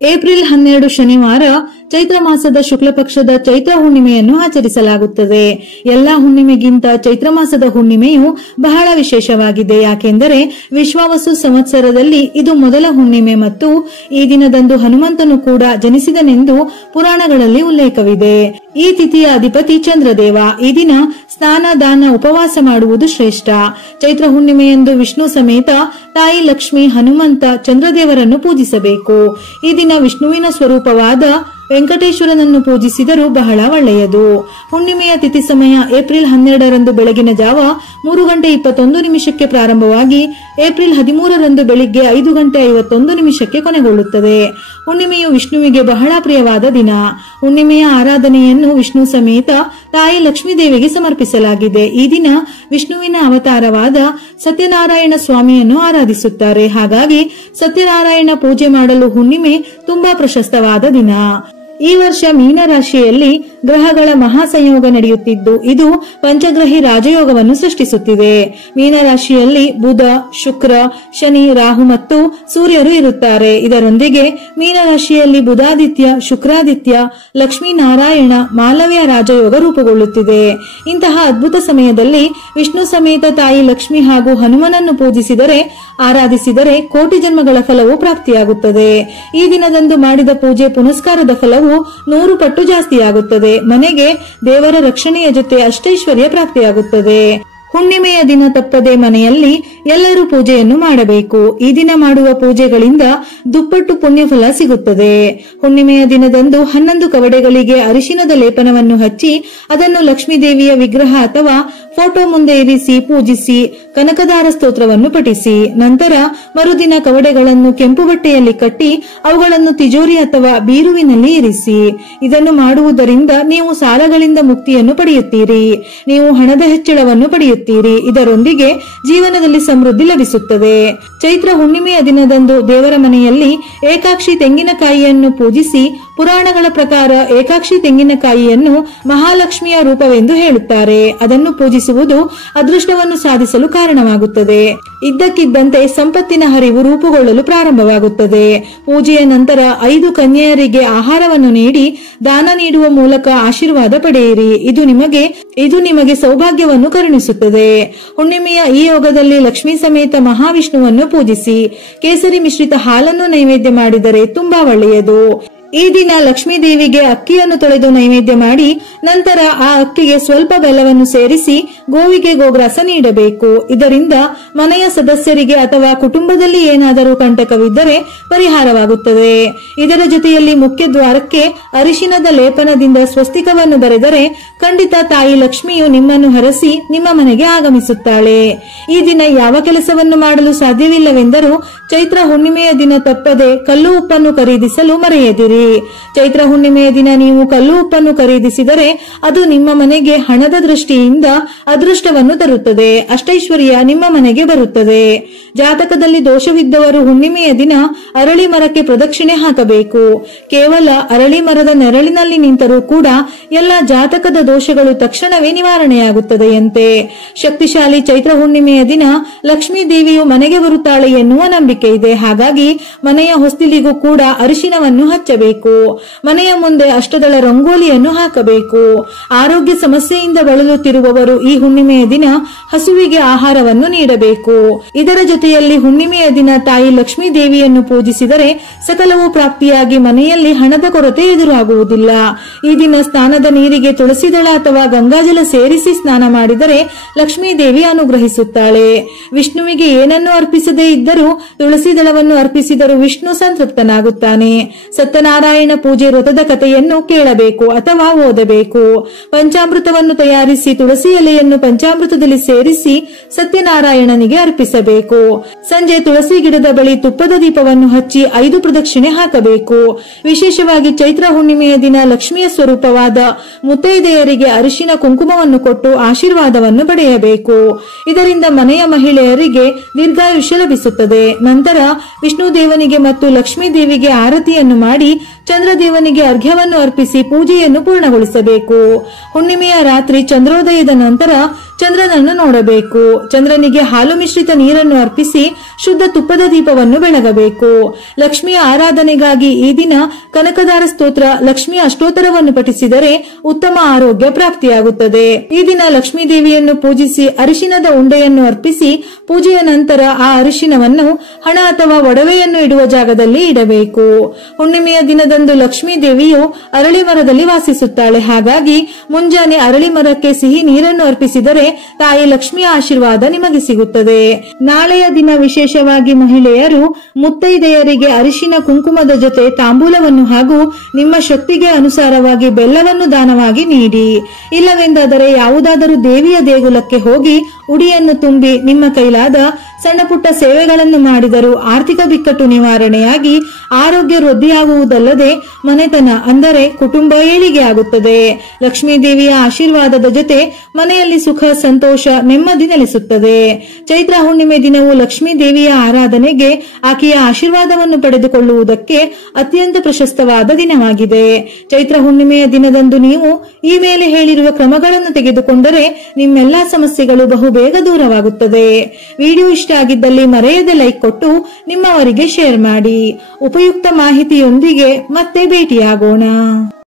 April 12 ಶನಿವಾರ ಚೈತ್ರ ಮಾಸದ ಶುಕ್ಲ ಪಕ್ಷದ ಚೈತ್ರ ಹುಣ್ಣಿಮೆಯನ್ನು ಆಚರಿಸಲಾಗುತ್ತದೆ. ಎಲ್ಲಾ ಹುಣ್ಣಿಮೆಗಿಂತ ಚೈತ್ರ ಮಾಸದ ಹುಣ್ಣಿಮೆಯು ಬಹಳ ವಿಶೇಷವಾಗಿದೆ. ಯಾಕೆಂದರೆ ವಿಶ್ವಾವಸು ಸಂವತ್ಸರದಲ್ಲಿ ಇದು ಮೊದಲ ಹುಣ್ಣಿಮೆ ಮತ್ತು ಈ ದಿನದಂದು ಹನುಮಂತನು ಕೂಡ ಜನಿಸಿದನೆಂದು ಪುರಾಣಗಳಲ್ಲಿ ಉಲ್ಲೇಖವಿದೆ. ಈ ತಿಥಿಯ ಅಧಿಪತಿ ಚಂದ್ರದೇವ. ಈ ದಿನ ಸ್ನಾನ, ದಾನ, ಉಪವಾಸ ಮಾಡುವುದು ಶ್ರೇಷ್ಠ. ಚೈತ್ರ ಹುಣ್ಣಿಮೆಯಂದು ವಿಷ್ಣು ಸಮೇತ ತಾಯಿ ಲಕ್ಷ್ಮಿ, ಹನುಮಂತ, ಚಂದ್ರದೇವರನ್ನು ಪೂಜಿಸಬೇಕು. ಈ ದಿನ ವಿಷ್ಣುವಿನ ಸ್ವರೂಪವಾದ ವೆಂಕಟೇಶ್ವರನನ್ನು ಪೂಜಿಸಿದರೂ ಬಹಳ ಒಳ್ಳೆಯದು. ಹುಣ್ಣಿಮೆಯ ತಿಥಿ ಸಮಯ ಏಪ್ರಿಲ್ 12ರಂದು ಬೆಳಗಿನ ಜಾವ 3:21 ಪ್ರಾರಂಭವಾಗಿ ಏಪ್ರಿಲ್ 13ರಂದು ಬೆಳಿಗ್ಗೆ 5:51 ಕೊನೆಗೊಳ್ಳುತ್ತದೆ. ಹುಣ್ಣಿಮೆಯು ವಿಷ್ಣುವಿಗೆ ಬಹಳ ಪ್ರಿಯವಾದ ದಿನ. ಹುಣ್ಣಿಮೆಯ ಆರಾಧನೆಯನ್ನು ವಿಷ್ಣು ಸಮೇತ ತಾಯಿ ಲಕ್ಷ್ಮೀದೇವಿಗೆ ಸಮರ್ಪಿಸಲಾಗಿದೆ. ಈ ದಿನ ವಿಷ್ಣುವಿನ ಅವತಾರವಾದ ಸತ್ಯನಾರಾಯಣ ಸ್ವಾಮಿಯನ್ನು ಆರಾಧಿಸುತ್ತಾರೆ. ಹಾಗಾಗಿ ಸತ್ಯನಾರಾಯಣ ಪೂಜೆ ಮಾಡಲು ಹುಣ್ಣಿಮೆ ತುಂಬಾ ಪ್ರಶಸ್ತವಾದ ದಿನ. ಈ ವರ್ಷ ಮೀನ ರಾಶಿಯಲ್ಲಿ ಗ್ರಹಗಳ ಮಹಾಸಂಯೋಗ ನಡೆಯುತ್ತಿದ್ದು ಇದು ಪಂಚಗ್ರಹಿ ರಾಜಯೋಗವನ್ನು ಸೃಷ್ಟಿಸುತ್ತಿದೆ. ಮೀನ ರಾಶಿಯಲ್ಲಿ ಬುಧ, ಶುಕ್ರ, ಶನಿ, ರಾಹು ಮತ್ತು ಸೂರ್ಯರು ಇರುತ್ತಾರೆ. ಇದರೊಂದಿಗೆ ಮೀನ ರಾಶಿಯಲ್ಲಿ ಬುಧಾದಿತ್ಯ, ಶುಕ್ರಾದಿತ್ಯ, ಲಕ್ಷ್ಮೀನಾರಾಯಣ, ಮಾಲವ್ಯ ರಾಜಯೋಗ ರೂಪುಗೊಳ್ಳುತ್ತಿದೆ. ಇಂತಹ ಅದ್ಭುತ ಸಮಯದಲ್ಲಿ ವಿಷ್ಣು ಸಮೇತ ತಾಯಿ ಲಕ್ಷ್ಮಿ ಹಾಗೂ ಹನುಮನನ್ನು ಪೂಜಿಸಿದರೆ, ಆರಾಧಿಸಿದರೆ ಕೋಟಿ ಜನ್ಮಗಳ ಫಲವು ಪ್ರಾಪ್ತಿಯಾಗುತ್ತದೆ. ಈ ದಿನದಂದು ಮಾಡಿದ ಪೂಜೆ ಪುನಸ್ಕಾರದ ಫಲವು 100 ಪಟ್ಟು ಜಾಸ್ತಿಯಾಗುತ್ತದೆ. ಮನೆಗೆ ದೇವರ ರಕ್ಷಣೆಯ ಜೊತೆ ಅಷ್ಟೈಶ್ವರ್ಯ ಪ್ರಾಪ್ತಿಯಾಗುತ್ತದೆ. ಹುಣ್ಣಿಮೆಯ ದಿನ ತಪ್ಪದೆ ಮನೆಯಲ್ಲಿ ಎಲ್ಲರೂ ಪೂಜೆಯನ್ನು ಮಾಡಬೇಕು. ಈ ದಿನ ಮಾಡುವ ಪೂಜೆಗಳಿಂದ ದುಪ್ಪಟ್ಟು ಪುಣ್ಯಫಲ ಸಿಗುತ್ತದೆ. ಹುಣ್ಣಿಮೆಯ ದಿನದಂದು 11 ಕವಡೆಗಳಿಗೆ ಅರಿಶಿನದ ಲೇಪನವನ್ನು ಹಚ್ಚಿ ಅದನ್ನು ಲಕ್ಷ್ಮೀದೇವಿಯ ವಿಗ್ರಹ ಅಥವಾ ಫೋಟೋ ಮುಂದೆ ಇರಿಸಿ ಪೂಜಿಸಿ ಕನಕದಾರ ಸ್ತೋತ್ರವನ್ನು ಪಠಿಸಿ. ನಂತರ ಮರುದಿನ ಕವಡೆಗಳನ್ನು ಕೆಂಪು ಬಟ್ಟೆಯಲ್ಲಿ ಕಟ್ಟಿ ಅವುಗಳನ್ನು ತಿಜೋರಿ ಅಥವಾ ಬೀರುವಿನಲ್ಲಿ ಇರಿಸಿ. ಇದನ್ನು ಮಾಡುವುದರಿಂದ ನೀವು ಸಾಲಗಳಿಂದ ಮುಕ್ತಿಯನ್ನು ಪಡೆಯುತ್ತೀರಿ. ನೀವು ಹಣದ ಹೆಚ್ಚಳವನ್ನು ಪಡೆಯುತ್ತೀರಿ. ಇದರೊಂದಿಗೆ ಜೀವನದಲ್ಲಿ ಸಮೃದ್ಧಿ ಲಭಿಸುತ್ತದೆ. ಚೈತ್ರ ಹುಣ್ಣಿಮೆಯ ದಿನದಂದು ದೇವರ ಮನೆಯಲ್ಲಿ ಏಕಾಕ್ಷಿ ತೆಂಗಿನಕಾಯಿಯನ್ನು ಪೂಜಿಸಿ. ಪುರಾಣಗಳ ಪ್ರಕಾರ ಏಕಾಕ್ಷಿ ತೆಂಗಿನಕಾಯಿಯನ್ನು ಮಹಾಲಕ್ಷ್ಮಿಯ ರೂಪವೆಂದು ಹೇಳುತ್ತಾರೆ. ಅದನ್ನು ಪೂಜಿಸುವುದು ಅದೃಷ್ಟವನ್ನು ಸಾಧಿಸಲು ಕಾರಣವಾಗುತ್ತದೆ. ಇದ್ದಕ್ಕಿದ್ದಂತೆ ಸಂಪತ್ತಿನ ಹರಿವು ರೂಪುಗೊಳ್ಳಲು ಪ್ರಾರಂಭವಾಗುತ್ತದೆ. ಪೂಜೆಯ ನಂತರ 5 ಕನ್ಯೆಯರಿಗೆ ಆಹಾರವನ್ನು ನೀಡಿ ದಾನ ನೀಡುವ ಮೂಲಕ ಆಶೀರ್ವಾದ ಪಡೆಯಿರಿ. ಇದು ನಿಮಗೆ ಸೌಭಾಗ್ಯವನ್ನು ಕರುಣಿಸುತ್ತದೆ. ಹುಣ್ಣಿಮೆಯ ಈ ಯೋಗದಲ್ಲಿ ಲಕ್ಷ್ಮೀ ಸಮೇತ ಮಹಾವಿಷ್ಣುವನ್ನು ಪೂಜಿಸಿ ಕೇಸರಿ ಮಿಶ್ರಿತ ಹಾಲನ್ನು ನೈವೇದ್ಯ ಮಾಡಿದರೆ ತುಂಬಾ ಒಳ್ಳೆಯದು. ಈ ದಿನ ಲಕ್ಷ್ಮೀ ದೇವಿಗೆ ಅಕ್ಕಿಯನ್ನು ತೊಳೆದು ನೈವೇದ್ಯ ಮಾಡಿ ನಂತರ ಆ ಅಕ್ಕಿಗೆ ಸ್ವಲ್ಪ ಬೆಲ್ಲವನ್ನು ಸೇರಿಸಿ ಗೋವಿಗೆ ಗೋಗ್ರಾಸ ನೀಡಬೇಕು. ಇದರಿಂದ ಮನೆಯ ಸದಸ್ಯರಿಗೆ ಅಥವಾ ಕುಟುಂಬದಲ್ಲಿ ಏನಾದರೂ ಕಂಟಕವಿದ್ದರೆ ಪರಿಹಾರವಾಗುತ್ತದೆ. ಇದರ ಜೊತೆಯಲ್ಲಿ ಮುಖ್ಯ ದ್ವಾರಕ್ಕೆ ಅರಿಶಿನದ ಲೇಪನದಿಂದ ಸ್ವಸ್ತಿಕವನ್ನು ಬರೆದರೆ ಖಂಡಿತ ತಾಯಿ ಲಕ್ಷ್ಮಿಯು ನಿಮ್ಮನ್ನು ಹರಸಿ ನಿಮ್ಮ ಮನೆಗೆ ಆಗಮಿಸುತ್ತಾಳೆ. ಈ ದಿನ ಯಾವ ಕೆಲಸವನ್ನು ಮಾಡಲು ಸಾಧ್ಯವಿಲ್ಲವೆಂದರೂ ಚೈತ್ರ ಹುಣ್ಣಿಮೆಯ ದಿನ ತಪ್ಪದೆ ಕಲ್ಲು ಉಪ್ಪನ್ನು ಖರೀದಿಸಲು ಮರೆಯದಿರಿ. ಚೈತ್ರ ಹುಣ್ಣಿಮೆಯ ದಿನ ನೀವು ಕಲ್ಲು ಉಪ್ಪನ್ನು ಖರೀದಿಸಿದರೆ ಅದು ನಿಮ್ಮ ಮನೆಗೆ ಹಣದ ದೃಷ್ಟಿಯಿಂದ ಅದೃಷ್ಟವನ್ನು ತರುತ್ತದೆ. ಅಷ್ಟೈಶ್ವರ್ಯ ನಿಮ್ಮ ಮನೆಗೆ ಬರುತ್ತದೆ. ಜಾತಕದಲ್ಲಿ ದೋಷವಿದ್ದವರು ಹುಣ್ಣಿಮೆಯ ದಿನ ಅರಳಿ ಮರಕ್ಕೆ ಪ್ರದಕ್ಷಿಣೆ ಹಾಕಬೇಕು. ಕೇವಲ ಅರಳಿ ಮರದ ನೆರಳಿನಲ್ಲಿ ನಿಂತರೂ ಕೂಡ ಎಲ್ಲ ಜಾತಕದ ದೋಷಗಳು ತಕ್ಷಣವೇ ನಿವಾರಣೆಯಾಗುತ್ತದೆಯಂತೆ. ಶಕ್ತಿಶಾಲಿ ಚೈತ್ರ ಹುಣ್ಣಿಮೆಯ ದಿನ ಲಕ್ಷ್ಮೀ ದೇವಿಯು ಮನೆಗೆ ಬರುತ್ತಾಳೆ ಎನ್ನುವ ನಂಬಿಕೆ ಇದೆ. ಹಾಗಾಗಿ ಮನೆಯ ಹೊಸ್ತಿಲಿಗೂ ಕೂಡ ಅರಿಶಿನವನ್ನು ಹಚ್ಚಬೇಕು. ಮನೆಯ ಮುಂದೆ ಅಷ್ಟದಳ ರಂಗೋಲಿಯನ್ನು ಹಾಕಬೇಕು. ಆರೋಗ್ಯ ಸಮಸ್ಯೆಯಿಂದ ಬಳಲುತ್ತಿರುವವರು ಈ ಹುಣ್ಣಿಮೆಯ ದಿನ ಹಸುವಿಗೆ ಆಹಾರವನ್ನು ನೀಡಬೇಕು. ಇದರ ಜೊತೆಯಲ್ಲಿ ಹುಣ್ಣಿಮೆಯ ದಿನ ತಾಯಿ ಲಕ್ಷ್ಮೀ ದೇವಿಯನ್ನು ಪೂಜಿಸಿದರೆ ಸಕಲವೂ ಪ್ರಾಪ್ತಿಯಾಗಿ ಮನೆಯಲ್ಲಿ ಹಣದ ಕೊರತೆ ಎದುರಾಗುವುದಿಲ್ಲ. ಈ ದಿನ ಸ್ನಾನದ ನೀರಿಗೆ ತುಳಸಿ ದಳ ಅಥವಾ ಗಂಗಾಜಲ ಸೇರಿಸಿ ಸ್ನಾನ ಮಾಡಿದರೆ ಲಕ್ಷ್ಮೀ ದೇವಿ ಅನುಗ್ರಹಿಸುತ್ತಾಳೆ. ವಿಷ್ಣುವಿಗೆ ಏನನ್ನು ಅರ್ಪಿಸದೇ ಇದ್ದರೂ ತುಳಸಿ ದಳವನ್ನು ಅರ್ಪಿಸಿದರೂ ವಿಷ್ಣು ಸಂತೃಪ್ತನಾಗುತ್ತಾನೆ. ಸತ್ಯನಾರಾಯಣ ಪೂಜೆ ವ್ರತದ ಕಥೆಯನ್ನು ಕೇಳಬೇಕು ಅಥವಾ ಓದಬೇಕು. ಪಂಚಾಮೃತವನ್ನು ತಯಾರಿಸಿ ತುಳಸಿ ಎಲೆಯನ್ನು ಪಂಚಾಮೃತದಲ್ಲಿ ಸೇರಿಸಿ ಸತ್ಯನಾರಾಯಣನಿಗೆ ಅರ್ಪಿಸಬೇಕು. ಸಂಜೆ ತುಳಸಿ ಗಿಡದ ಬಳಿ ತುಪ್ಪದ ದೀಪವನ್ನು ಹಚ್ಚಿ 5 ಪ್ರದಕ್ಷಿಣೆ ಹಾಕಬೇಕು. ವಿಶೇಷವಾಗಿ ಚೈತ್ರ ಹುಣ್ಣಿಮೆಯ ದಿನ ಲಕ್ಷ್ಮಿಯ ಸ್ವರೂಪವಾದ ಮುತ್ತೈದೆಯರಿಗೆ ಅರಿಶಿನ ಕುಂಕುಮವನ್ನು ಕೊಟ್ಟು ಆಶೀರ್ವಾದವನ್ನು ಪಡೆಯಬೇಕು. ಇದರಿಂದ ಮನೆಯ ಮಹಿಳೆಯರಿಗೆ ದೀರ್ಘಾಯುಷ್ಯ ಲಭಿಸುತ್ತದೆ. ನಂತರ ವಿಷ್ಣು ದೇವನಿಗೆ ಮತ್ತು ಲಕ್ಷ್ಮೀ ದೇವಿಗೆ ಆರತಿಯನ್ನು ಮಾಡಿ ಚಂದ್ರದೇವನಿಗೆ ಅರ್ಘ್ಯವನ್ನು ಅರ್ಪಿಸಿ ಪೂಜೆಯನ್ನು ಪೂರ್ಣಗೊಳಿಸಬೇಕು. ಹುಣ್ಣಿಮೆಯ ರಾತ್ರಿ ಚಂದ್ರೋದಯದ ನಂತರ ಚಂದ್ರನನ್ನು ನೋಡಬೇಕು. ಚಂದ್ರನಿಗೆ ಹಾಲು ಮಿಶ್ರಿತ ನೀರನ್ನು ಅರ್ಪಿಸಿ ಶುದ್ಧ ತುಪ್ಪದ ದೀಪವನ್ನು ಬೆಳಗಬೇಕು. ಲಕ್ಷ್ಮಿಯ ಆರಾಧನೆಗಾಗಿ ಈ ದಿನ ಕನಕದಾರ ಸ್ತೋತ್ರ, ಲಕ್ಷ್ಮಿಯ ಅಷ್ಟೋತ್ತರವನ್ನು ಪಠಿಸಿದರೆ ಉತ್ತಮ ಆರೋಗ್ಯ ಪ್ರಾಪ್ತಿಯಾಗುತ್ತದೆ. ಈ ದಿನ ಲಕ್ಷ್ಮೀ ದೇವಿಯನ್ನು ಪೂಜಿಸಿ ಅರಿಶಿನದ ಉಂಡೆಯನ್ನು ಅರ್ಪಿಸಿ ಪೂಜೆಯ ನಂತರ ಆ ಅರಿಶಿನವನ್ನು ಹಣ ಅಥವಾ ಒಡವೆಯನ್ನು ಇಡುವ ಜಾಗದಲ್ಲಿ ಇಡಬೇಕು. ಹುಣ್ಣಿಮೆಯ ದಿನದಂದು ಲಕ್ಷ್ಮೀ ದೇವಿಯು ಅರಳಿ ಮರದಲ್ಲಿ ವಾಸಿಸುತ್ತಾಳೆ. ಹಾಗಾಗಿ ಮುಂಜಾನೆ ಅರಳಿ ಮರಕ್ಕೆ ಸಿಹಿ ನೀರನ್ನು ಅರ್ಪಿಸಿದರೆ ತಾಯಿ ಲಕ್ಷ್ಮಿಯ ಆಶೀರ್ವಾದ ನಿಮಗೆ ಸಿಗುತ್ತದೆ. ನಾಳೆಯ ದಿನ ವಿಶೇಷವಾಗಿ ಮಹಿಳೆಯರು ಮುತ್ತೈದೆಯರಿಗೆ ಅರಿಶಿನ ಕುಂಕುಮದ ಜೊತೆ ತಾಂಬೂಲವನ್ನು ಹಾಗೂ ನಿಮ್ಮ ಶಕ್ತಿಗೆ ಅನುಸಾರವಾಗಿ ಬೆಲ್ಲವನ್ನು ದಾನವಾಗಿ ನೀಡಿ. ಇಲ್ಲವೆಂದಾದರೆ ಯಾವುದಾದರೂ ದೇವಿಯ ದೇಗುಲಕ್ಕೆ ಹೋಗಿ ಉಡಿಯನ್ನು ತುಂಬಿ ನಿಮ್ಮ ಕೈಲಾದ ಸಣ್ಣ ಪುಟ್ಟ ಸೇವೆಗಳನ್ನು ಮಾಡಿದರೂ ಆರ್ಥಿಕ ಬಿಕ್ಕಟ್ಟು ನಿವಾರಣೆಯಾಗಿ ಆರೋಗ್ಯ ವೃದ್ಧಿಯಾಗುವುದಲ್ಲದೆ ಮನೆತನ ಅಂದರೆ ಕುಟುಂಬ ಏಳಿಗೆ ಆಗುತ್ತದೆ. ಲಕ್ಷ್ಮೀ ದೇವಿಯ ಆಶೀರ್ವಾದದ ಜೊತೆ ಮನೆಯಲ್ಲಿ ಸುಖ, ಸಂತೋಷ, ನೆಮ್ಮದಿ ನೆಲೆಸುತ್ತದೆ. ಚೈತ್ರ ಹುಣ್ಣಿಮೆ ದಿನವು ಲಕ್ಷ್ಮೀ ದೇವಿಯ ಆರಾಧನೆಗೆ, ಆಕೆಯ ಆಶೀರ್ವಾದವನ್ನು ಪಡೆದುಕೊಳ್ಳುವುದಕ್ಕೆ ಅತ್ಯಂತ ಪ್ರಶಸ್ತವಾದ ದಿನವಾಗಿದೆ. ಚೈತ್ರ ಹುಣ್ಣಿಮೆಯ ದಿನದಂದು ನೀವು ಈ ಮೇಲೆ ಹೇಳಿರುವ ಕ್ರಮಗಳನ್ನು ತೆಗೆದುಕೊಂಡರೆ ನಿಮ್ಮೆಲ್ಲಾ ಸಮಸ್ಯೆಗಳು ಬಹುಬೇಗ ದೂರವಾಗುತ್ತದೆ. ವಿಡಿಯೋ ಇಷ್ಟ ಆಗಿದ್ದಲ್ಲಿ ಮರೆಯದೆ ಲೈಕ್ ಕೊಟ್ಟು ನಿಮ್ಮವರಿಗೆ ಶೇರ್ ಮಾಡಿ. ಉಪಯುಕ್ತ ಮಾಹಿತಿಯೊಂದಿಗೆ ಮತ್ತೆ ಭೇಟಿಯಾಗೋಣ.